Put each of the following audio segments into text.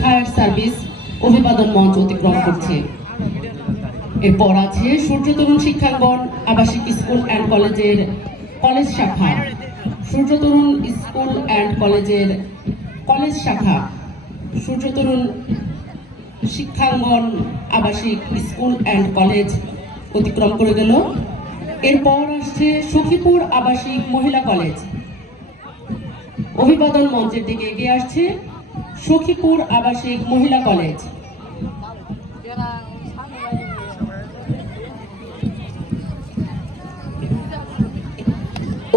Fire service অভিবাদন মঞ্চ অতিক্রম করছে। এরপর আছে সূর্য তরুণ শিক্ষাঙ্গন আবাসিক স্কুল অ্যান্ড কলেজের কলেজ শাখা। সূর্য তরুণ স্কুল অ্যান্ড কলেজের কলেজ শাখা সূর্য তরুণ শিক্ষাঙ্গন আবাসিক স্কুল অ্যান্ড কলেজ অতিক্রম করে গেল। এরপর আসছে সখীপুর আবাসিক মহিলা কলেজ। অভিবাদন মঞ্চের দিকে এগিয়ে আসছে সখীপুর আবাসিক মহিলা কলেজ।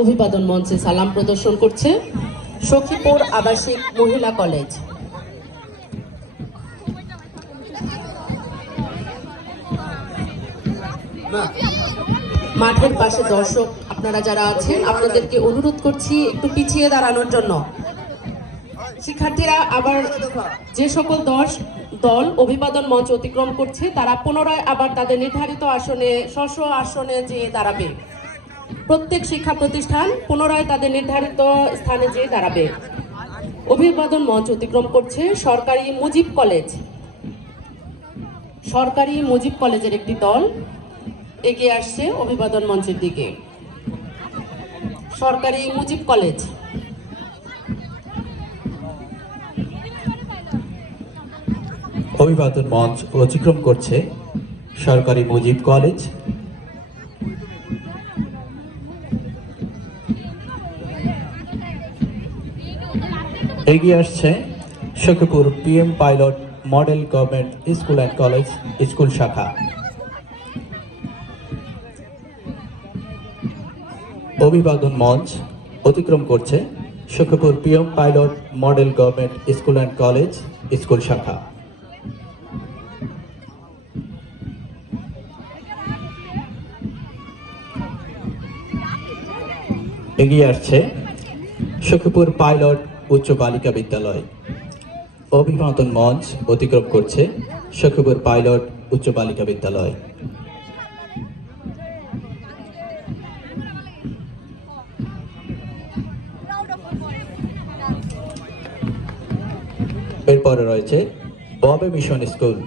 অভিবাদন মঞ্চে সালাম প্রদর্শন করছে সখীপুর আবাসিক মহিলা কলেজ। মাঠের পাশে দর্শক আপনারা যারা আছেন আপনাদেরকে অনুরোধ করছি একটু পিছিয়ে দাঁড়ানোর জন্য। শিক্ষার্থীরা আবার যে সকল দল অভিবাদন মঞ্চ অতিক্রম করছে তারা পুনরায় আবার তাদের নির্ধারিত আসনে স্ব আসনে যেয়ে দাঁড়াবে। প্রত্যেক শিক্ষা প্রতিষ্ঠান পুনরায় তাদের নির্ধারিত স্থানে যেয়ে দাঁড়াবে। অভিবাদন মঞ্চ অতিক্রম করছে সরকারি মুজিব কলেজ। সরকারি মুজিব কলেজের একটি দল এগিয়ে আসছে অভিবাদন মঞ্চের দিকে। সরকারি মুজিব কলেজ। অভিবাদন মঞ্চ অতিক্রম করছে সরকারি মুজিব কলেজ। এগিয়ে আসছে Sakhipur PM pilot model government school and college school শাখা। অভিবাদন মঞ্চ অতিক্রম করছে Sakhipur PM pilot model government school and college school শাখা। এগিয়ে আসছে সখীপুর পাইলট উচ্চ বালিকা বিদ্যালয়। অভিবাদন মঞ্চ অতিক্রম করছে সখীপুর পাইলট উচ্চ বালিকা বিদ্যালয়। এরপরে রয়েছে ববে মিশন স্কুল।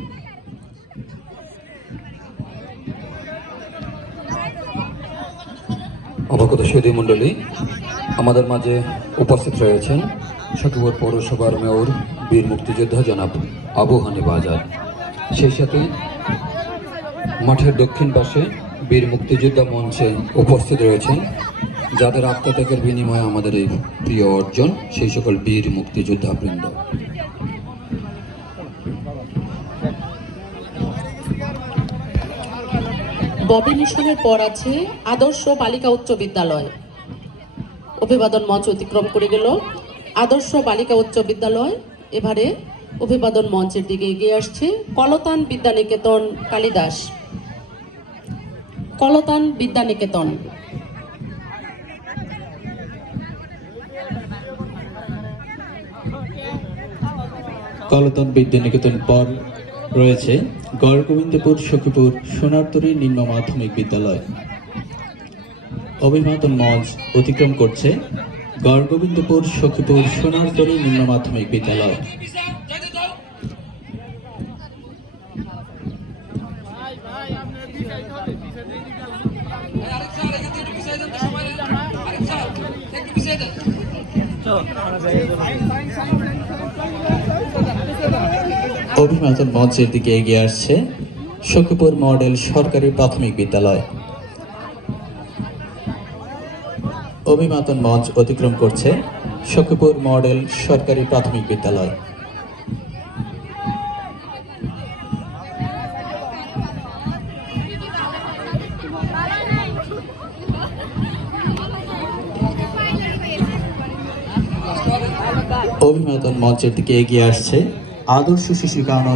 অবগত সুধী মণ্ডলী, আমাদের মাঝে উপস্থিত রয়েছেন সখীপুর পৌরসভার মেয়র বীর মুক্তিযোদ্ধা জনাব আবু হানিফ আজাদ। সেই সাথে মাঠের দক্ষিণ পাশে বীর মুক্তিযোদ্ধা মঞ্চে উপস্থিত রয়েছেন যাদের আত্মত্যাগের বিনিময়ে আমাদের এই প্রিয় অর্জন, সেই সকল বীর মুক্তিযোদ্ধা বৃন্দ। ববি মিশনের পর আছে আদর্শ বালিকা উচ্চ বিদ্যালয়। অভিবাদন মঞ্চ অতিক্রম করে গেল আদর্শ বালিকা উচ্চ বিদ্যালয়। এবারে অভিবাদন মঞ্চের দিকে এগিয়ে আসছে কলতান বিদ্যানিকেতন কালিদাস। কলতান বিদ্যানিকেতন। কলতান বিদ্যানিকেতন পর রয়েছে গড়গোবিন্দপুর সখীপুর সোনারতরী নিম্ন মাধ্যমিক বিদ্যালয়। অভিবাদন মঞ্চ অতিক্রম করছে গড়গোবিন্দপুর সখীপুর সোনারতরী নিম্ন মাধ্যমিক বিদ্যালয়। অভিবাদন মঞ্চের দিকে এগিয়ে আসছে সখীপুর মডেল সরকারি প্রাথমিক বিদ্যালয়। অভিবাদন মঞ্চ অতিক্রম করছে সখীপুর মডেল সরকারি প্রাথমিক বিদ্যালয়। অভিবাদন মঞ্চের দিকে এগিয়ে আসছে আদর্শ শিশু কানন